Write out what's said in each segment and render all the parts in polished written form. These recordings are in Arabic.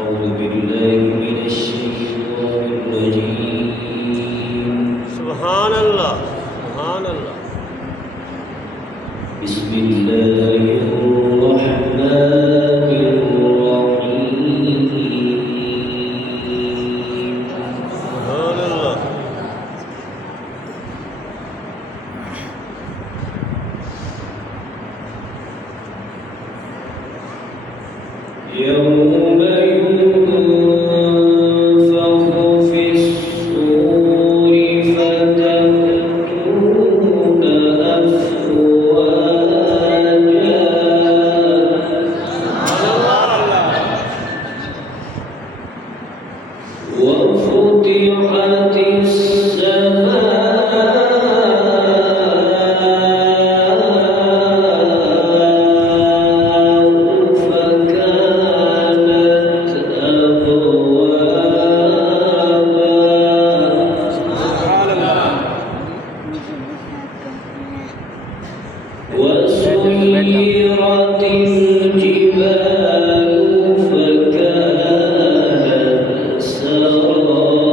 أعوذ بالله من الشيطان الرجيم. سبحان الله سبحان الله. بسم الله الرحمن الرحيم. سبحان الله. يوم ينفخ في الصور فتأتون أفواجا وفتحت السماء فكانت أبوابا وسيرت الجبال فكانت سرابا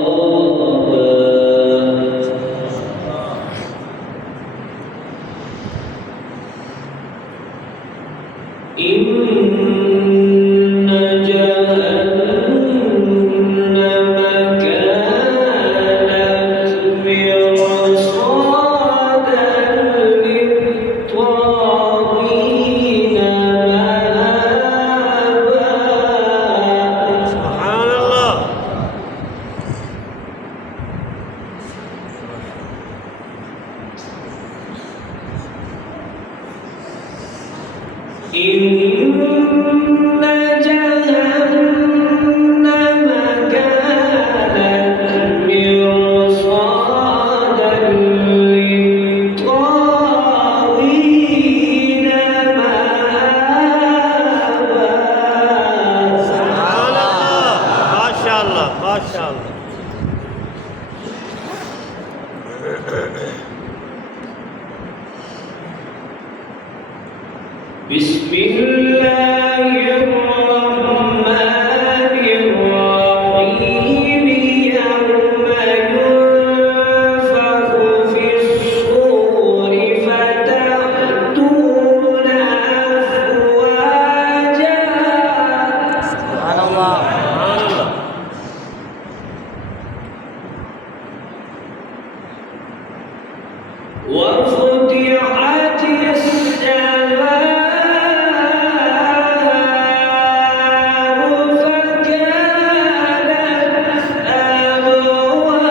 إن جهنم كانت مرصادا للطاغين مآبا سبحان الله. إن جهنم كانت مرصادا للطاغين مآبا سبحان الله. ما شاء الله ما شاء الله. بسم الله الرحمن الرحيم. يوم ينفخ في الصور فتأتون أفواجا سبحان الله سبحان الله. وفتحت السماء فكانت أبوابا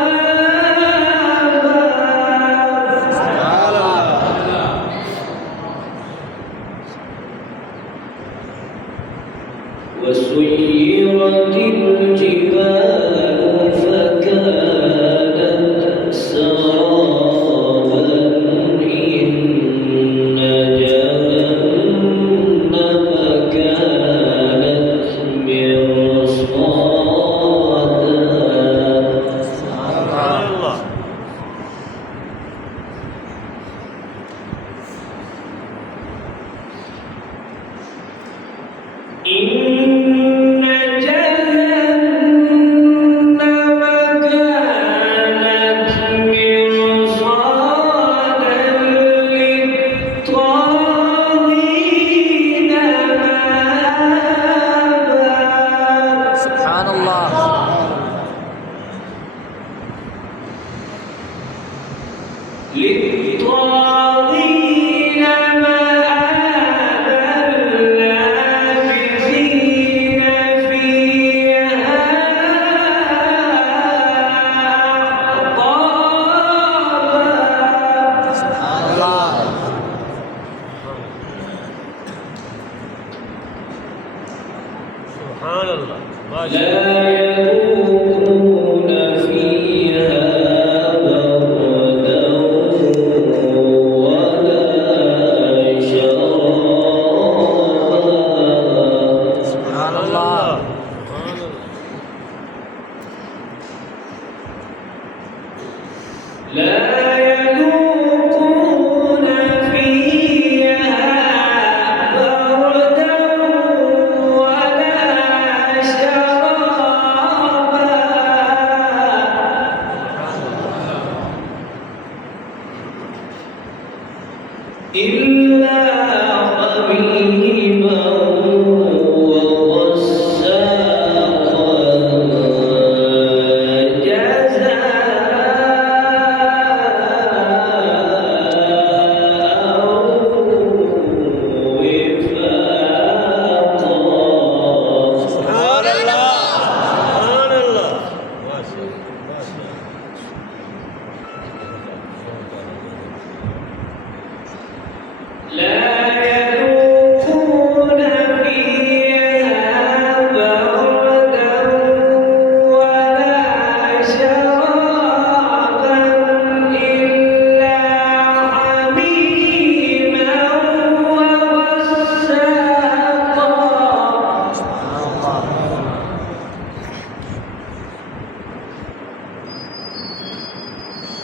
وسيرت الجبال فكانت سرابا إن جهنم كانت مرصادا سبحان الله. إن جهنم كانت مرصادا للطاغين مآبا سبحان الله. للطاغين مآبا لابثين فيها أحقابا سبحان الله. سبحان الله ما شاء الله. لا يذوقون فيها بردا ولا شرابا سبحان الله. سبحان الله. لا يذوقون فيها بردا ولا شرابا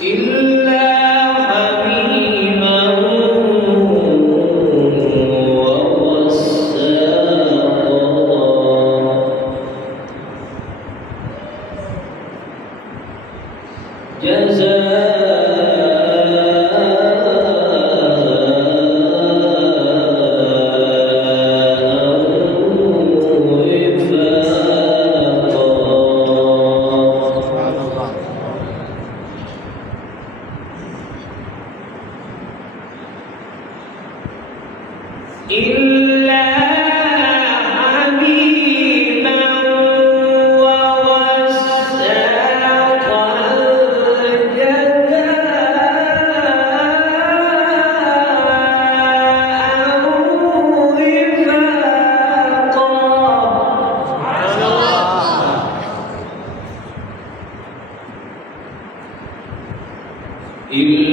إلا حميما وغساقا إلا حميما وغساقا جزاء وفاقا إلا